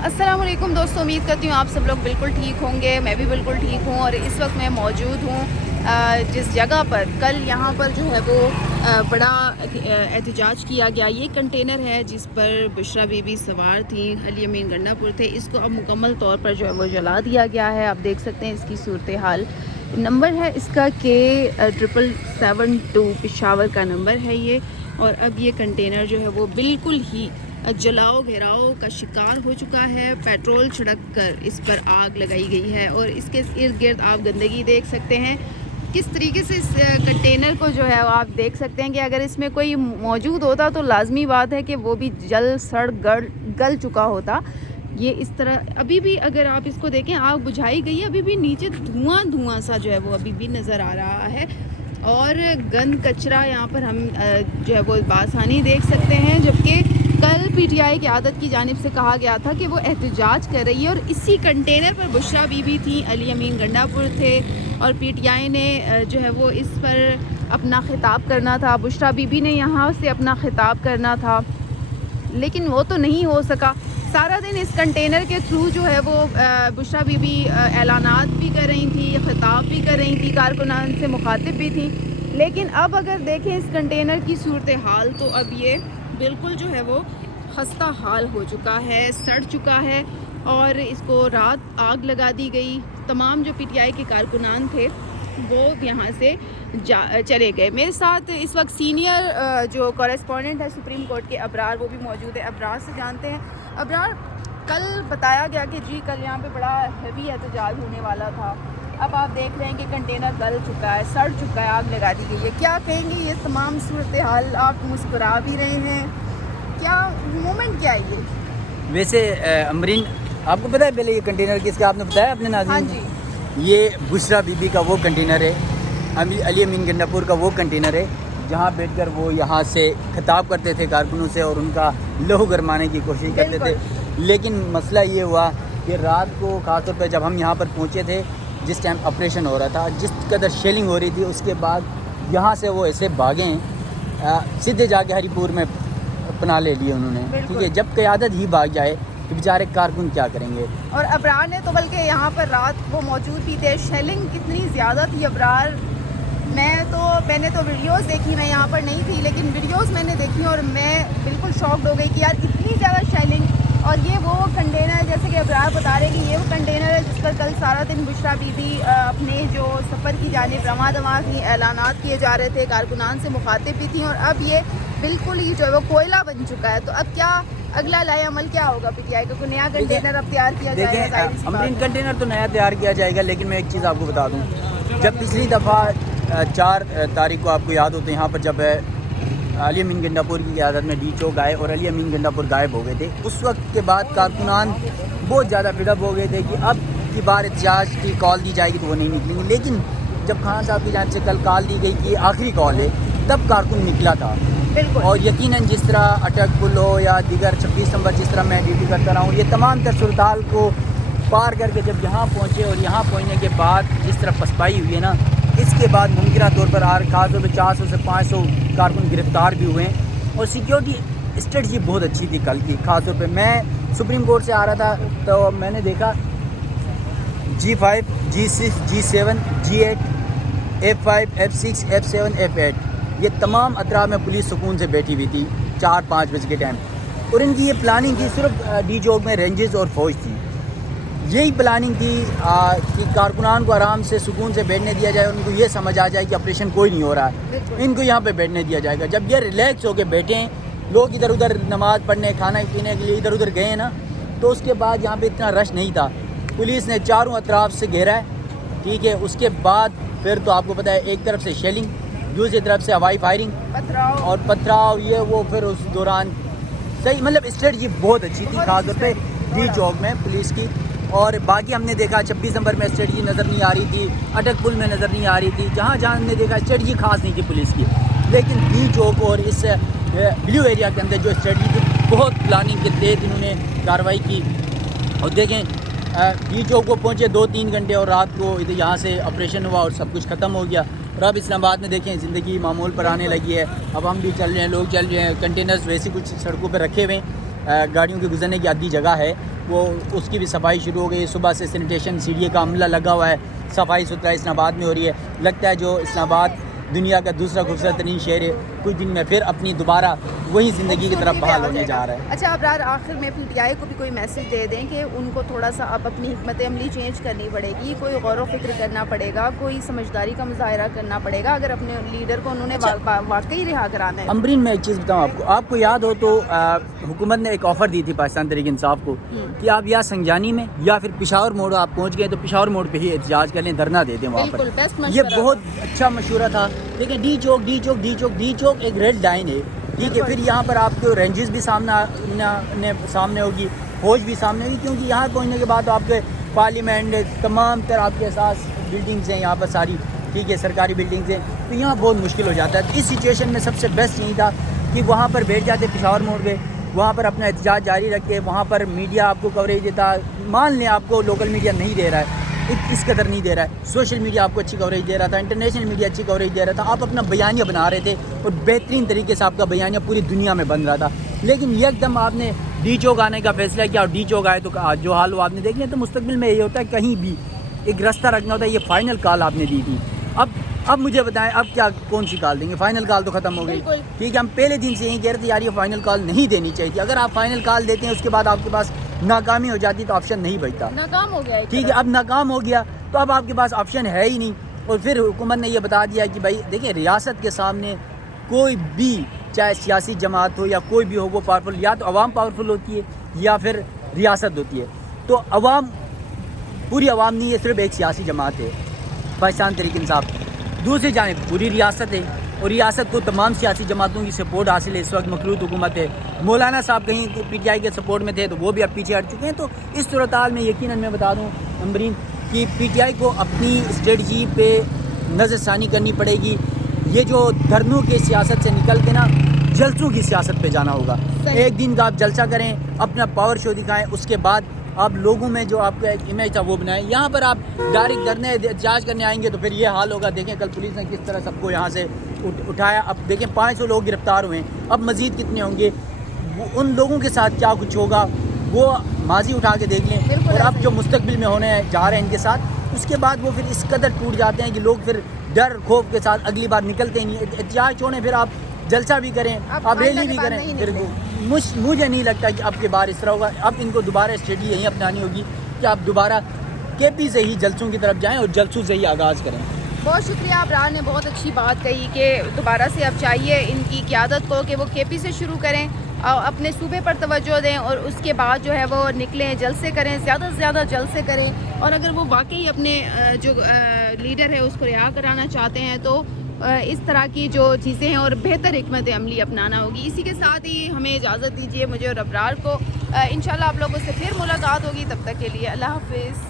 अस्सलाम वालेकुम दोस्तों, उम्मीद करती हूँ आप सब लोग बिल्कुल ठीक होंगे। मैं भी बिल्कुल ठीक हूँ और इस वक्त मैं मौजूद हूँ जिस जगह पर कल यहाँ पर जो है वो बड़ा एहतजाज किया गया। ये कंटेनर है जिस पर बुशरा बीबी सवार थी, अली अमीन गंडापुर थे। इसको अब मुकम्मल तौर पर जो है वो जला दिया गया है। आप देख सकते हैं इसकी सूरत हाल। नंबर है इसका K772 पेशावर का नंबर है ये। और अब ये कंटेनर जो है वो बिल्कुल ही जलाओ घेराव का शिकार हो चुका है। पेट्रोल छिड़क कर इस पर आग लगाई गई है और इसके इर्द गिर्द आप गंदगी देख सकते हैं। किस तरीके से इस कंटेनर को जो है आप देख सकते हैं कि अगर इसमें कोई मौजूद होता तो लाजमी बात है कि वो भी जल सड़ गल चुका होता। ये इस तरह अभी भी अगर आप इसको देखें, आग बुझाई गई है, अभी भी नीचे धुआं सा जो है वो अभी भी नज़र आ रहा है। और गंद कचरा यहाँ पर हम जो है वो बासानी देख सकते हैं। जबकि कल पीटीआई की आदत की जानिब से कहा गया था कि वो एहतजाज कर रही है और इसी कंटेनर पर बुशरा बीबी थी, अली अमीन गंडापुर थे और पीटीआई ने जो है वो इस पर अपना खिताब करना था। बुशरा बीबी ने यहाँ से अपना खिताब करना था, लेकिन वो तो नहीं हो सका। सारा दिन इस कंटेनर के थ्रू जो है वो बुशरा बीबी ऐलानात भी कर रही थी, खिताब भी कर रही थी, कारकुनान से मुखातिब भी थी। लेकिन अब अगर देखें इस कंटेनर की सूरत हाल तो अब ये बिल्कुल जो है वो खस्ता हाल हो चुका है, सड़ चुका है और इसको रात आग लगा दी गई। तमाम जो पीटीआई के कारकुनान थे वो यहाँ से चले गए। मेरे साथ इस वक्त सीनियर जो कॉरेस्पॉन्डेंट है सुप्रीम कोर्ट के अबरार, वो भी मौजूद है। अबरार से जानते हैं। अबरार, कल बताया गया कि जी कल यहाँ पे बड़ा हेवी एहतजाज होने वाला था। अब आप देख रहे हैं कि कंटेनर गल चुका है, सड़ चुका है, आग लगा दी गई है। क्या कहेंगे ये तमाम सूरत हाल? आप मुस्कुरा भी रहे हैं, क्या मोमेंट क्या है ये? वैसे अमरीन, आपको पता है पहले ये कंटेनर किसका, आपने बताया अपने नाज़रीन? हाँ जी। ये बुशरा बीबी का वो कंटेनर है, अली अमीन गंडापुर का वो कंटेनर है जहाँ बैठकर वो यहाँ से खिताब करते थे कारकुनों से और उनका लहू गरमाने की कोशिश करते थे। लेकिन मसला ये हुआ कि रात को खासतौर पर जब हम यहाँ पर पहुँचे थे, जिस टाइम ऑपरेशन हो रहा था, जिस कदर शेलिंग हो रही थी, उसके बाद यहाँ से वो ऐसे भागे सीधे जाके हरीपुर में पनाह ले लिए उन्होंने। ठीक है, जब क़यादत ही भाग जाए तो बेचारे कारकुन क्या करेंगे। और अबरार ने तो बल्कि यहाँ पर रात वो मौजूद भी थे। शेलिंग कितनी ज़्यादा थी अबरार, मैंने तो वीडियोस देखी, मैं यहाँ पर नहीं थी लेकिन वीडियोस मैंने देखी और मैं बिल्कुल शॉक्ड हो गई कि यार इतनी ज़्यादा शेलिंग। और ये वो कंटेनर, जैसे कि अबरार बता रहे हैं कि ये वो कंटेनर है जिस पर कल सारा दिन बुशरा बीबी अपने जो सफ़र की जानिब रवां दवा थी, ऐलानात किए जा रहे थे, कारकुनान से मुखातिब भी थी। और अब ये बिल्कुल ही जो है वो कोयला बन चुका है। तो अब क्या अगला लाए अमल क्या होगा पीटीआई का? कोई नया कंटेनर अब तैयार किया जाएगा? अमरीन, कंटेनर तो नया तैयार किया जाएगा, लेकिन मैं एक चीज़ आपको बता दूँ, जब पिछली दफ़ा 4 तारीख को आपको याद हो तो यहाँ पर जब अली अमीन गंडापुर की क़यादत में डी चौक आए और अली अमीन गंडापुर गायब हो गए थे, उस वक्त के बाद कारकुनान बहुत ज़्यादा फिडअप हो गए थे कि अब की बार एहतजाज की कॉल दी जाएगी तो वो नहीं निकलेंगे। लेकिन जब खान साहब की जानिब से कल कॉल दी गई कि आखिरी कॉल है, तब कारकुन निकला था। और यकीनन जिस तरह अटक पुल हो या दीगर 26 नंबर जिस तरह मैं ड्यूटी करता रहा हूँ, ये तमाम तर सूरत को पार करके जब यहाँ पहुँचे और यहाँ पहुँचने के बाद जिस तरह पसपाई हुई है ना, इसके बाद मुमकिन तौर पर खास तौर पर 400 से 500 कारकुन गिरफ्तार भी हुए हैं। और सिक्योरिटी स्ट्रेटजी बहुत अच्छी थी कल की। खास तौर पे मैं सुप्रीम कोर्ट से आ रहा था तो मैंने देखा G5, G6, G7, G8, F5, F6, F7, F8, ये तमाम अतराफ में पुलिस सुकून से बैठी हुई थी 4-5 बजे के टाइम। और इनकी ये प्लानिंग थी, सिर्फ डी चौक में रेंजेस और फौज थी, यही प्लानिंग थी कि कारकुनान को आराम से सुकून से बैठने दिया जाए, उनको ये समझ आ जाए कि ऑपरेशन कोई नहीं हो रहा है, इनको यहाँ पे बैठने दिया जाएगा। जब ये रिलैक्स होकर बैठें, लोग इधर उधर नमाज़ पढ़ने, खाना पीने के लिए इधर उधर गए ना, तो उसके बाद यहाँ पे इतना रश नहीं था। पुलिस ने चारों अतराफ से घेरा है, ठीक है। उसके बाद फिर तो आपको पता है, एक तरफ से शेलिंग, दूसरी तरफ से हवाई फायरिंग और पथराव, ये वो। फिर उस दौरान सही मतलब स्ट्रेटजी बहुत अच्छी थी खास तौर पे डी चौक में पुलिस की। और बाकी हमने देखा 26 नंबर में स्ट्रेटजी नज़र नहीं आ रही थी, अटक पुल में नज़र नहीं आ रही थी, जहाँ जहाँ हमने देखा स्ट्रेटजी खास नहीं थी पुलिस की। लेकिन डी चौक और इस ब्लू एरिया के अंदर जो स्ट्रेटजी थी, बहुत प्लानिंग के तहत इन्होंने कार्रवाई की। और देखें डी चौक को पहुँचे 2-3 घंटे और रात को इधर यहाँ से ऑपरेशन हुआ और सब कुछ ख़त्म हो गया। और अब इस्लामाबाद में देखें ज़िंदगी मामूल पर आने लगी है। अब हम भी चल रहे हैं, लोग चल रहे हैं, कंटेनर्स वैसे कुछ सड़कों पर रखे हुए हैं। گاڑیوں کے گزرنے کی آدھی جگہ ہے وہ اس کی بھی صفائی شروع ہو گئی. صبح سے سینیٹیشن CDA کا عملہ لگا ہوا ہے, صفائی ستھرائی اسلام آباد میں ہو رہی ہے. لگتا ہے جو اسلام آباد دنیا کا دوسرا خوبصورت ترین شہر ہے کچھ دن میں پھر اپنی دوبارہ وہی زندگی کی طرف بحال ہونے جا رہا ہے. اچھا ابرار, آخر میں PTI کو بھی کوئی میسج دے دیں کہ ان کو تھوڑا سا اب اپنی حکمت عملی چینج کرنی پڑے گی, کوئی غور و فکر کرنا پڑے گا, کوئی سمجھداری کا مظاہرہ کرنا پڑے گا اگر اپنے لیڈر کو انہوں نے واقعی رہا کرانا ہے. امبرین میں ایک چیز بتاؤں آپ کو یاد ہو تو حکومت نے ایک آفر دی تھی پاکستان تحریک انصاف کو کہ آپ یا سنجانی میں یا پھر پشاور موڑ آپ پہنچ گئے تو پشاور موڑ پہ ہی احتجاج کر لیں, دھرنا دے دیں وہاں پر. یہ بہت اچھا مشورہ تھا. لیکن ڈی چوک ایک ریڈ لائن ہے, ٹھیک ہے. پھر یہاں پر آپ کو رینجز بھی سامنے ہوگی, فوج بھی سامنے ہوگی, کیونکہ یہاں پہنچنے کے بعد آپ کے پارلیمنٹ تمام تر آپ کے احساس بلڈنگز ہیں یہاں پر ساری, ٹھیک ہے, سرکاری بلڈنگز ہیں, تو یہاں بہت مشکل ہو جاتا ہے. اس سچویشن میں سب سے بیسٹ یہی تھا کہ وہاں پر بیٹھ جاتے پشاور موڑ پہ, وہاں پر اپنا احتجاج جاری رکھ کے, وہاں پر میڈیا آپ کو کوریج دیتا. مان لیں آپ کو لوکل میڈیا نہیں دے رہا ہے, اس قدر نہیں دے رہا ہے, سوشل میڈیا آپ کو اچھی کوریج دے رہا تھا, انٹرنیشنل میڈیا اچھی کوریج دے رہا تھا, آپ اپنا بیانیہ بنا رہے تھے اور بہترین طریقے سے آپ کا بیانیہ پوری دنیا میں بن رہا تھا. لیکن ایک دم آپ نے ڈی چوک آنے کا فیصلہ کیا, اور ڈی چوک آئے تو جو حال ہو آپ نے دیکھ لیا. تو مستقبل میں یہ ہوتا ہے کہیں بھی ایک راستہ رکھنا ہوتا ہے. یہ فائنل کال آپ نے دی تھی, اب مجھے بتائیں اب کیا کون سی کال دیں گے؟ فائنل کال تو ختم ہو گئی, ٹھیک ہے. ہم پہلے دن سے یہی کہہ رہے تھے یار یہ فائنل کال نہیں دینی چاہیے تھی. اگر آپ فائنل کال دیتے ہیں اس کے بعد آپ کے پاس ناکامی ہو جاتی تو آپشن نہیں بچتا. ناکام ہو گیا, ٹھیک ہے, اب ناکام ہو گیا تو اب آپ کے پاس آپشن ہے ہی نہیں. اور پھر حکومت نے یہ بتا دیا کہ بھائی دیکھیں ریاست کے سامنے کوئی بھی چاہے سیاسی جماعت ہو یا کوئی بھی ہو وہ پاورفل, یا تو عوام پاورفل ہوتی ہے یا پھر ریاست ہوتی ہے. تو عوام پوری عوام نہیں ہے, صرف ایک سیاسی جماعت ہے پاکستان تحریک انصاف. دوسری جانب پوری ریاست ہے اور ریاست کو تمام سیاسی جماعتوں کی سپورٹ حاصل ہے. اس وقت مخلوط حکومت ہے. مولانا صاحب کہیں PTI کے سپورٹ میں تھے تو وہ بھی اب پیچھے ہٹ چکے ہیں. تو اس صورتحال میں یقیناً میں بتا دوں امبرین کہ PTI کو اپنی اسٹریٹجی پہ نظر ثانی کرنی پڑے گی. یہ جو دھرنوں کے سیاست سے نکل کے نا جلسوں کی سیاست پہ جانا ہوگا. ایک دن کا آپ جلسہ کریں, اپنا پاور شو دکھائیں, اس کے بعد آپ لوگوں میں جو آپ کا ایک امیج تھا وہ بنائیں. یہاں پر آپ ڈائریکٹ دھرنے احتجاج کرنے آئیں گے تو پھر یہ حال ہوگا. دیکھیں کل پولیس نے کس طرح سب کو یہاں سے اٹھایا. اب دیکھیں 500 لوگ گرفتار ہوئے ہیں, اب مزید کتنے ہوں گے, ان لوگوں کے ساتھ کیا کچھ ہوگا وہ ماضی اٹھا کے دیکھ لیں. اور اب جو مستقبل میں ہونے جا رہے ہیں ان کے ساتھ, اس کے بعد وہ پھر اس قدر ٹوٹ جاتے ہیں کہ لوگ پھر ڈر خوف کے ساتھ اگلی بار نکلتے ہی نہیں. احتجاج چھوڑیں, پھر آپ جلسہ بھی کریں, آپ ریلی بھی کریں, پھر مجھے نہیں لگتا کہ اب کے بار اس طرح ہوگا. اب ان کو دوبارہ اسٹریٹجی یہی اپنانی ہوگی کہ آپ دوبارہ KP سے ہی جلسوں کی طرف جائیں اور جلسوں سے ہی آغاز کریں. بہت شکریہ ابرار نے بہت اچھی بات کہی کہ دوبارہ سے اب چاہیے ان کی قیادت کو کہ وہ KP سے شروع کریں, اپنے صوبے پر توجہ دیں اور اس کے بعد جو ہے وہ نکلیں, جلسے کریں, زیادہ سے زیادہ جلسے کریں. اور اگر وہ واقعی اپنے جو لیڈر ہے اس کو رہا کرانا چاہتے ہیں تو اس طرح کی جو چیزیں ہیں اور بہتر حکمت عملی اپنانا ہوگی. اسی کے ساتھ ہی ہمیں اجازت دیجیے مجھے اور ابرار کو. انشاءاللہ آپ لوگوں سے پھر ملاقات ہوگی, تب تک کے لیے اللہ حافظ.